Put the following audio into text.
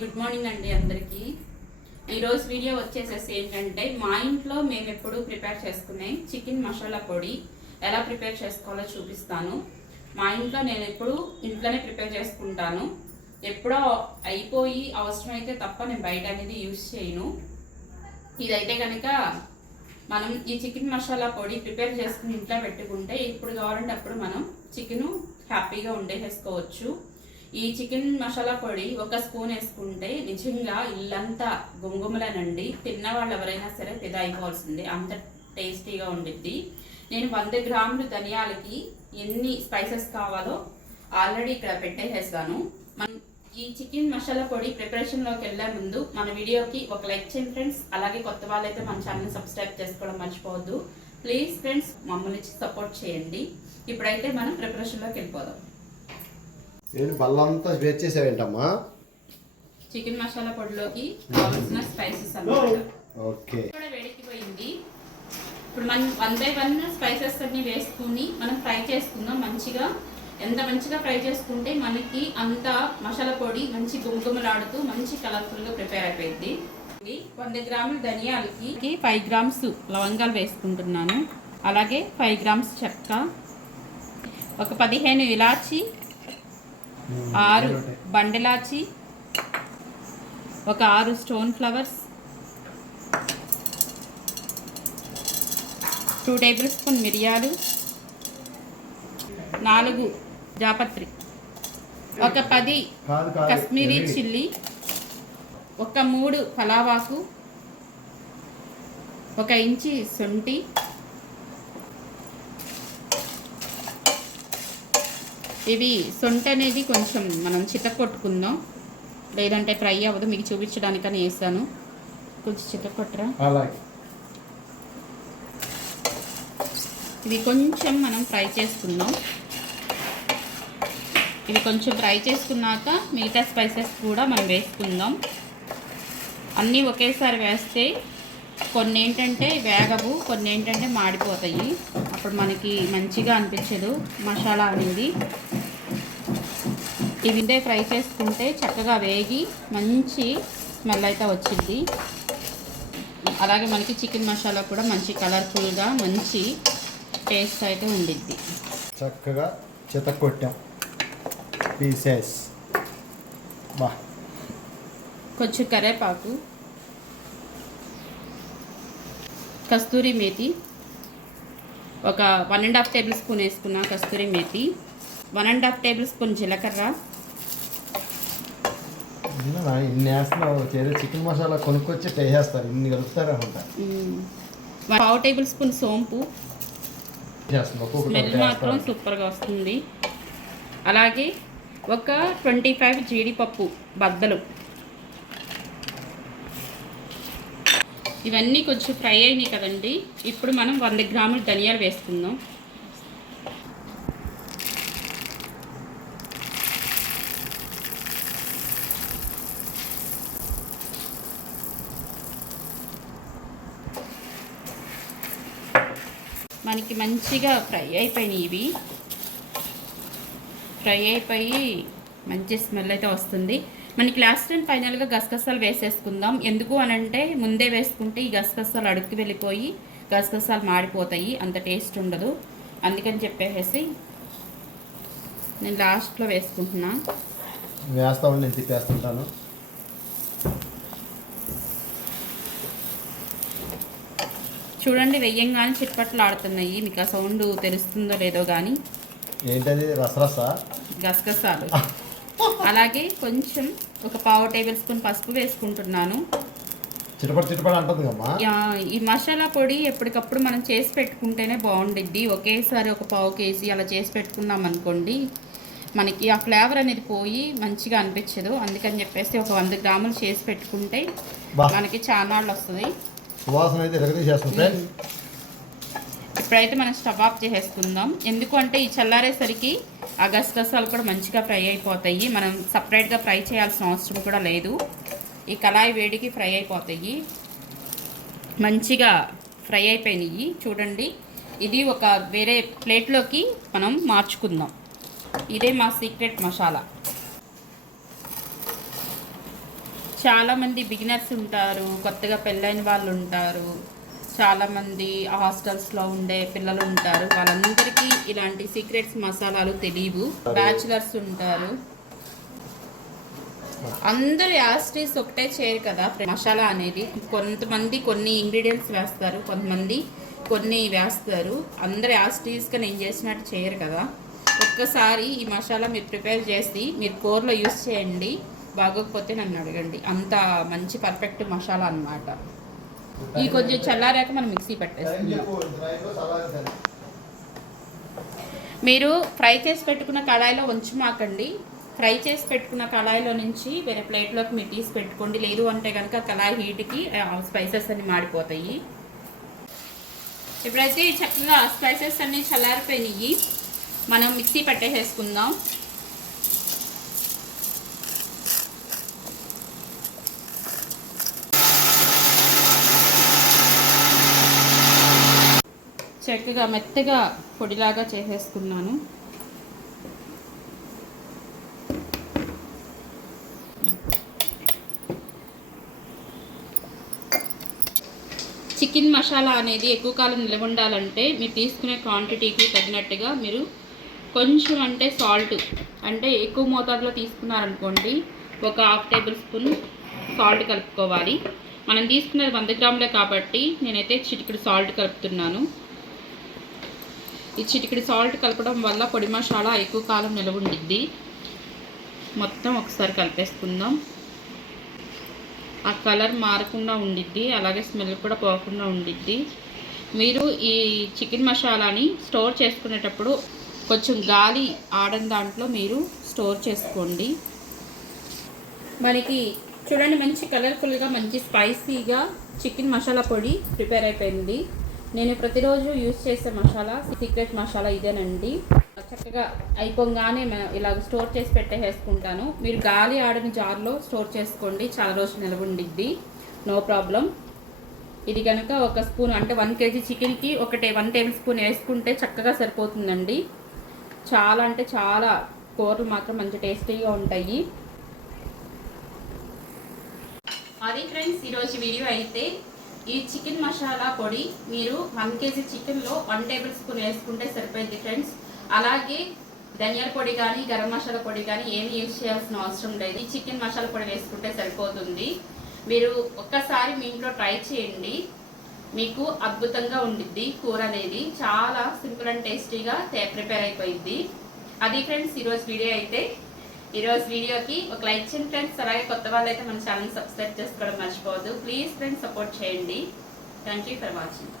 Good morning అండి అందరికీ. ఈరోజు వీడియో వచ్చేసేసి ఏంటంటే మా ఇంట్లో మేము ఎప్పుడు ప్రిపేర్ చేసుకునే చికెన్ మసాలా పొడి ఎలా ప్రిపేర్ చేసుకోవాలో చూపిస్తాను. మా ఇంట్లో నేను ఎప్పుడు ఇంట్లోనే ప్రిపేర్ చేసుకుంటాను. ఎప్పుడో అయిపోయి అవసరమైతే తప్ప నేను బయట అనేది యూజ్ చేయను. ఇదైతే కనుక మనం ఈ చికెన్ మసాలా పొడి ప్రిపేర్ చేసుకుని ఇంట్లో పెట్టుకుంటే ఎప్పుడు కావాలంటే అప్పుడు మనం చికెన్ హ్యాపీగా వండేసుకోవచ్చు. ఈ చికెన్ మసాలా పొడి ఒక స్పూన్ వేసుకుంటే నిజంగా ఇల్లంతా గుమగుమలనండి. తిన్న వాళ్ళు ఎవరైనా సరే ఫిదా అయిపోవాల్సిందే, అంత టేస్టీగా ఉండిద్ది. నేను 100 గ్రాములు ధనియాలకి ఎన్ని స్పైసెస్ కావాలో ఆల్రెడీ ఇక్కడ పెట్టేసేసాను. మనం ఈ చికెన్ మసాలా పొడి ప్రిపరేషన్లోకి వెళ్ళే ముందు మన వీడియోకి ఒక లైక్ చేయండి ఫ్రెండ్స్. అలాగే కొత్త వాళ్ళైతే మన ఛానల్ని సబ్స్క్రైబ్ చేసుకోవడం మర్చిపోవద్దు ప్లీజ్ ఫ్రెండ్స్. మమ్మల్ని సపోర్ట్ చేయండి. ఇప్పుడైతే మనం ప్రిపరేషన్లోకి వెళ్ళిపోదాం. నేను బల్లంతా వేచేసావేంటమ్మా? చికెన్ మసాలా పొడిలోకి కావాల్సిన స్పైసెస్ అన్నమాట. ఓకే, కూడా వేడికిపోయింది. ఇప్పుడు మనం 1 by 1 స్పైసెస్ అన్ని వేసుకుని మనం ఫ్రై చేసుకుందాం. మంచిగా ఎంత మంచిగా ఫ్రై చేసుకుంటే మనకి అంత మసాలా పొడి మంచి గుమగుమలాడుతూ మంచి కలర్ఫుల్గా ప్రిపేర్ అయిపోయింది. 100 గ్రాములు ధనియాలకి 5 గ్రామ్స్ లవంగాలు వేసుకుంటున్నాను. అలాగే 5 గ్రామ్స్ చెక్క, ఒక 15 ఇలాచి, 6 బండిలాచి, ఒక 6 స్టోన్ ఫ్లవర్స్, 2 టేబుల్ స్పూన్ మిరియాలు, 4 జాపత్రి, ఒక 10 కాశ్మీరీ చిల్లీ, ఒక 3 పలావాకు, 1 ఇంచి శొంఠి, ఇవి సొంట అనేది కొంచెం మనం చితక్కొట్టుకుందాం, లేదంటే ఫ్రై అవ్వదు. మీకు చూపించడానికని వేసాను. కొంచెం చితక్కొట్టరా. ఇవి కొంచెం మనం ఫ్రై చేసుకుందాం. ఇవి కొంచెం ఫ్రై చేసుకున్నాక మిగతా స్పైసెస్ కూడా మనం వేసుకుందాం. అన్నీ ఒకేసారి వేస్తే కొన్ని ఏంటంటే వేగవు, కొన్ని ఏంటంటే మాడిపోతాయి. అప్పుడు మనకి మంచిగా అనిపించదు మసాలా అనేది. ఇవిందే ఫ్రై చేసుకుంటే చక్కగా వేగి మంచి స్మెల్ అయితే వచ్చింది. అలాగే మనకి చికెన్ మసాలా కూడా మంచి కలర్ఫుల్గా మంచి టేస్ట్ అయితే ఉండిద్ది. చక్కగా చితక్కొట్టాం పీసెస్. బా, కొంచెం కరివేపాకు, కస్తూరి మేతి, ఒక 1.5 టేబుల్ స్పూన్ వేసుకున్న కస్తూరి మేతి, 1.5 టేబుల్ స్పూన్ జీలకర్ర. ఇన్ని వేస్తున్నావు, చికెన్ మసాలా కొనుక్కొచ్చి వేసేస్తారు, ఇన్ని కలుపుతారు అనుకుంటా. 1/2 టేబుల్ స్పూన్ సోంపు, స్మెల్ మాత్రం సూపర్గా వస్తుంది. అలాగే ఒక 25 జీడిపప్పు బద్దలు. ఇవన్నీ కొంచెం ఫ్రై అయినాయి కదండి. ఇప్పుడు మనం 100 గ్రాములు ధనియాలు వేసుకుందాం. మనకి మంచిగా ఫ్రై అయిపోయినాయి. ఇవి ఫ్రై అయిపోయి మంచి స్మెల్ అయితే వస్తుంది. మనకి లాస్ట్ అండ్ ఫైనల్గా గసగసాలు వేసేసుకుందాం. ఎందుకు అనంటే ముందే వేసుకుంటే ఈ గసగసాలు అడుక్కి వెళ్ళిపోయి గసగసాలు మాడిపోతాయి, అంత టేస్ట్ ఉండదు. అందుకని చెప్పేసి నేను లాస్ట్లో వేసుకుంటున్నా. వేస్తామని నేను తిప్పేస్తుంటాను. చూడండి, వెయ్యంగానే చిట్పట్లు ఆడుతున్నాయి. మీకు ఆ సౌండ్ తెలుస్తుందో లేదో కానీ ఏంటది? రసరస గసగసాలు. అలాగే కొంచెం ఒక 1/2 టేబుల్ స్పూన్ పసుపు వేసుకుంటున్నాను. చిటపట అంటుంది కమ్మా. ఈ మసాలా పొడి ఎప్పటికప్పుడు మనం చేసి పెట్టుకుంటేనే బాగుండిద్ది. ఒకేసారి ఒక 1/2 కేజీ అలా చేసి పెట్టుకున్నాం అనుకోండి, మనకి ఆ ఫ్లేవర్ అనేది పోయి మంచిగా అనిపించదు. అందుకని చెప్పేసి ఒక 100 గ్రాములు చేసి పెట్టుకుంటే మనకి చాలా వస్తుంది. సువాసన అయితే ఎరగదీసేస్తుంది. ఇప్పుడైతే మనం స్టవ్ ఆఫ్ చేసేసుకుందాం. ఎందుకు అంటే ఈ చల్లారేసరికి ఆ గసగసాలు కూడా మంచిగా ఫ్రై అయిపోతాయి. మనం సపరేట్గా ఫ్రై చేయాల్సిన అవసరం కూడా లేదు. ఈ కళాయి వేడికి ఫ్రై అయిపోతాయి. మంచిగా ఫ్రై అయిపోయినాయి చూడండి. ఇది ఒక వేరే ప్లేట్లోకి మనం మార్చుకుందాం. ఇదే మా సీక్రెట్ మసాలా. చాలామంది బిగినర్స్ ఉంటారు, కొత్తగా పెళ్ళైన వాళ్ళు ఉంటారు, చాలామంది హాస్టల్స్లో ఉండే పిల్లలు ఉంటారు. వాళ్ళందరికీ ఇలాంటి సీక్రెట్స్ మసాలాలు తెలియవు. బ్యాచులర్స్ ఉంటారు, అందరు యాస్టీస్ ఒకటే చేయరు కదా. మసాలా అనేది కొంతమంది కొన్ని ఇంగ్రీడియంట్స్ వేస్తారు, కొంతమంది కొన్ని వేస్తారు. అందరు యాస్టీస్గా నేను చేసినట్టు చేయరు కదా. ఒక్కసారి ఈ మసాలా మీరు ప్రిపేర్ చేసి మీరు కూరలో యూస్ చేయండి, బాగోకపోతే నన్ను అడగండి. అంత మంచి పర్ఫెక్ట్ మసాలా అన్నమాట. ఈ కొంచెం చల్లారాక మనం మిక్సీ పట్టేసుకుందాం. మీరు ఫ్రై చేసి పెట్టుకున్న కడాయిలో ఉంచమాకండి. ఫ్రై చేసి పెట్టుకున్న కళాయిలో నుంచి వేరే ప్లేట్లోకి మీరు తీసి పెట్టుకోండి. లేదు అంటే కనుక కళాయి హీట్కి స్పైసెస్ అన్నీ మాడిపోతాయి. ఇప్పుడైతే చక్కగా స్పైసెస్ అన్నీ చల్లారిపోయినాయి, మనం మిక్సీ పట్టేసేసుకుందాం. చక్కగా మెత్తగా పొడిలాగా చేసేసుకున్నాను. చికెన్ మసాలా అనేది ఎక్కువ కాలం నిల్వ ఉండాలంటే మీరు తీసుకునే క్వాంటిటీకి తగినట్టుగా మీరు కొంచెం అంటే సాల్ట్ అంటే ఎక్కువ మోతాదులో తీసుకున్నారనుకోండి, ఒక 1/2 టేబుల్ స్పూన్ సాల్ట్ కలుపుకోవాలి. మనం తీసుకున్నది 100 గ్రాములే కాబట్టి నేనైతే చిటికెడు సాల్ట్ కలుపుతున్నాను. ఈ చిటికెడు సాల్ట్ కలపడం వల్ల పొడి మసాలా ఎక్కువ కాలం నిల్వ ఉండిద్ది. మొత్తం ఒకసారి కలిపేసుకుందాం. ఆ కలర్ మారకుండా ఉండిద్ది, అలాగే స్మెల్ కూడా పోకుండా ఉండిద్ది. మీరు ఈ చికెన్ మసాలాని స్టోర్ చేసుకునేటప్పుడు కొంచెం గాలి ఆడని దాంట్లో మీరు స్టోర్ చేసుకోండి. మనకి చూడండి మంచి కలర్ఫుల్గా మంచి స్పైసీగా చికెన్ మసాలా పొడి ప్రిపేర్ అయిపోయింది. నేను ప్రతిరోజు యూజ్ చేసే మసాలా సీక్రెట్ మసాలా ఇదేనండి. చక్కగా అయిపోగానే ఇలాగ స్టోర్ చేసి పెట్టేసుకుంటాను. మీరు గాలి ఆడని జార్లో స్టోర్ చేసుకోండి, చాలా రోజులు నిల్వ ఉండిద్ది, నో ప్రాబ్లం. ఇది కనుక ఒక స్పూన్ అంటే 1 kg చికెన్కి 1 టేబుల్ స్పూన్ వేసుకుంటే చక్కగా సరిపోతుందండి. చాలా అంటే చాలా కూరలు మాత్రం మంచి టేస్టీగా ఉంటాయి. అది ఫ్రెండ్స్ ఈరోజు వీడియో అయితే. ఈ చికెన్ మసాలా పొడి మీరు 1 kg చికెన్లో 1 టేబుల్ స్పూన్ వేసుకుంటే సరిపోయింది ఫ్రెండ్స్. అలాగే ధనియాల పొడి కానీ గరం మసాలా పొడి కానీ ఏమి యూజ్ చేయాల్సిన అవసరం లేదు. ఈ చికెన్ మసాలా పొడి వేసుకుంటే సరిపోతుంది. మీరు ఒక్కసారి మీ ఇంట్లో ట్రై చేయండి, మీకు అద్భుతంగా ఉండిద్ది. కూర అనేది చాలా సింపుల్ అండ్ టేస్టీగా ప్రిపేర్ అయిపోయింది. అది ఫ్రెండ్స్ ఈరోజు వీడియో అయితే. ఈరోజు వీడియోకి ఒక లైక్ చేయండి ఫ్రెండ్స్. అలాగే కొత్త వాళ్ళు అయితే మన ఛానల్ సబ్స్క్రైబ్ చేసుకోవడం మర్చిపోవద్దు. ప్లీజ్ ఫ్రెండ్స్ సపోర్ట్ చేయండి. Thank you for watching.